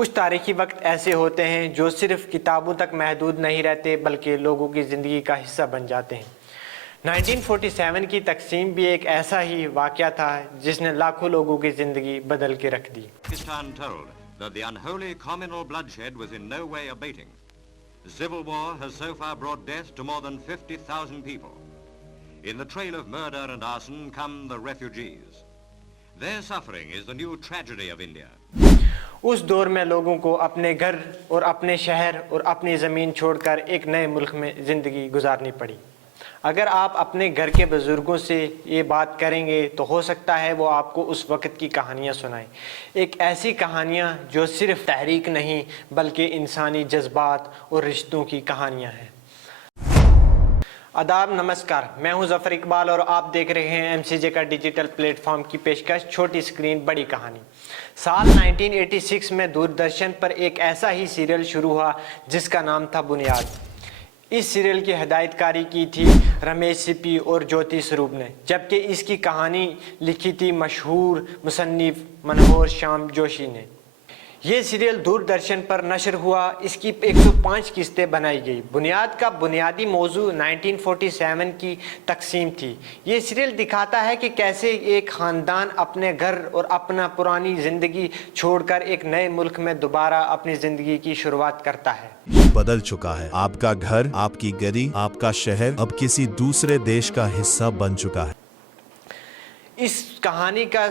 कुछ तारीखी वक्त ऐसे होते हैं जो सिर्फ किताबों तक महदूद नहीं रहते बल्कि लोगों की ज़िंदगी का हिस्सा बन जाते हैं। 1947 की तकसीम भी एक ऐसा ही वाक़या था जिसने लाखों लोगों की ज़िंदगी बदल के रख दी। Pakistan told that the unholy communal bloodshed was in no way abating. The civil war has so far brought death to more than 50,000 people. In the trail of murder and arson come the refugees. Their suffering is the new tragedy of India. उस दौर में लोगों को अपने घर और अपने शहर और अपनी ज़मीन छोड़कर एक नए मुल्क में ज़िंदगी गुजारनी पड़ी। अगर आप अपने घर के बुज़ुर्गों से ये बात करेंगे तो हो सकता है वो आपको उस वक़्त की कहानियाँ सुनाएं। एक ऐसी कहानियाँ जो सिर्फ तहरीक नहीं बल्कि इंसानी जज्बात और रिश्तों की कहानियाँ हैं। आदाब, नमस्कार, मैं हूं ज़फ़र इकबाल और आप देख रहे हैं एमसीजे का डिजिटल प्लेटफॉर्म की पेशकश छोटी स्क्रीन बड़ी कहानी। साल 1986 में दूरदर्शन पर एक ऐसा ही सीरियल शुरू हुआ जिसका नाम था बुनियाद। इस सीरियल की हिदायतकारी की थी रमेश सिप्पी और ज्योति स्वरूप ने, जबकि इसकी कहानी लिखी थी मशहूर मुसन्निफ मनोहर श्याम जोशी ने। ये सीरियल दूरदर्शन पर नशर हुआ। इसकी 105 किस्तें बनाई गई। बुनियाद का बुनियादी मौजू 1947 की तकसीम थी। ये सीरियल दिखाता है कि कैसे एक ख़ानदान अपने घर और अपना पुरानी ज़िंदगी छोड़कर एक नए मुल्क में दोबारा अपनी ज़िंदगी की शुरुआत करता है। बदल चुका है। आपका घर, आपकी गली, आपका शहर अब किसी दूसरे देश का हिस्सा बन चुका है। इस कहानी का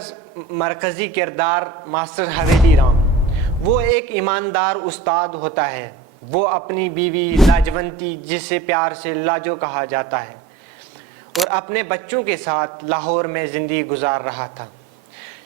मरकज़ी किरदार मास्टर हवेली राम। वो एक ईमानदार उस्ताद होता है। वो अपनी बीवी लाजवंती, जिसे प्यार से लाजो कहा जाता है, और अपने बच्चों के साथ लाहौर में ज़िंदगी गुजार रहा था।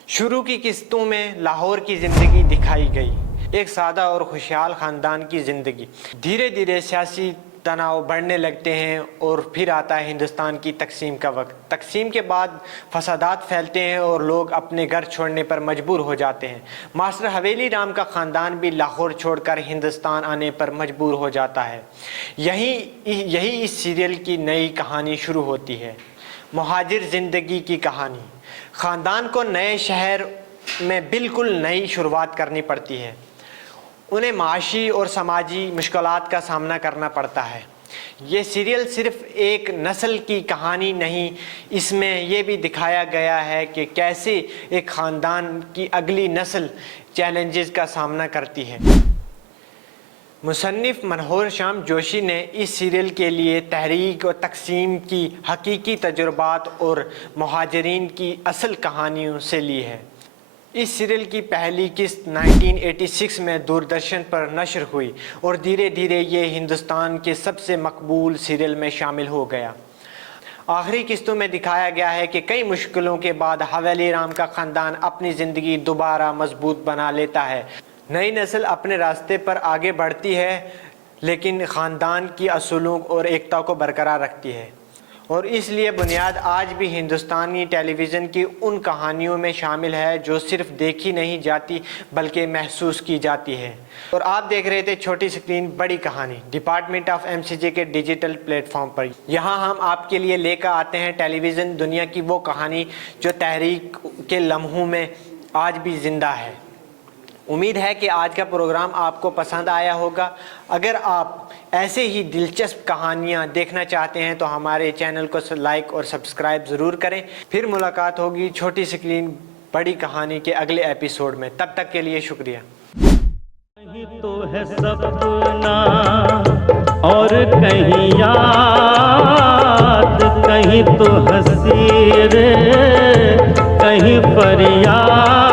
शुरू की किस्तों में लाहौर की ज़िंदगी दिखाई गई, एक सादा और खुशहाल ख़ानदान की ज़िंदगी। धीरे धीरे सियासी तनाव बढ़ने लगते हैं और फिर आता है हिंदुस्तान की तकसीम का वक्त। तकसीम के बाद फसादात फैलते हैं और लोग अपने घर छोड़ने पर मजबूर हो जाते हैं। मास्टर हवेली राम का ख़ानदान भी लाहौर छोड़कर हिंदुस्तान आने पर मजबूर हो जाता है। यही इस सीरियल की नई कहानी शुरू होती है, मुहाजिर ज़िंदगी की कहानी। ख़ानदान को नए शहर में बिल्कुल नई शुरुआत करनी पड़ती है। उन्हें माशी और समाजी मुश्किलात का सामना करना पड़ता है। ये सीरियल सिर्फ एक नस्ल की कहानी नहीं, इसमें यह भी दिखाया गया है कि कैसे एक ख़ानदान की अगली नस्ल चैलेंजेस का सामना करती है। मुसन्निफ मनोहर श्याम जोशी ने इस सीरियल के लिए तहरीक और तकसीम की हकीकी तजुर्बात और मुहाजिरीन की असल कहानियों से ली है। इस सीरियल की पहली किस्त 1986 में दूरदर्शन पर नशर हुई और धीरे धीरे ये हिंदुस्तान के सबसे मकबूल सीरियल में शामिल हो गया। आखिरी किस्तों में दिखाया गया है कि कई मुश्किलों के बाद हवेली राम का ख़ानदान अपनी ज़िंदगी दोबारा मजबूत बना लेता है। नई नस्ल अपने रास्ते पर आगे बढ़ती है, लेकिन ख़ानदान की असूलों और एकता को बरकरार रखती है। और इसलिए बुनियाद आज भी हिंदुस्तानी टेलीविज़न की उन कहानियों में शामिल है जो सिर्फ देखी नहीं जाती बल्कि महसूस की जाती है। और आप देख रहे थे छोटी स्क्रीन बड़ी कहानी, डिपार्टमेंट ऑफ एमसीजे के डिजिटल प्लेटफॉर्म पर। यहाँ हम आपके लिए लेकर आते हैं टेलीविज़न दुनिया की वो कहानी जो तहरीक के लम्हों में आज भी ज़िंदा है। उम्मीद है कि आज का प्रोग्राम आपको पसंद आया होगा। अगर आप ऐसे ही दिलचस्प कहानियाँ देखना चाहते हैं तो हमारे चैनल को लाइक और सब्सक्राइब ज़रूर करें। फिर मुलाकात होगी छोटी स्क्रीन बड़ी कहानी के अगले एपिसोड में। तब तक के लिए शुक्रिया। कहीं तो है सपना और कहीं याद, कहीं तो हंसी रे कहीं फरियाद।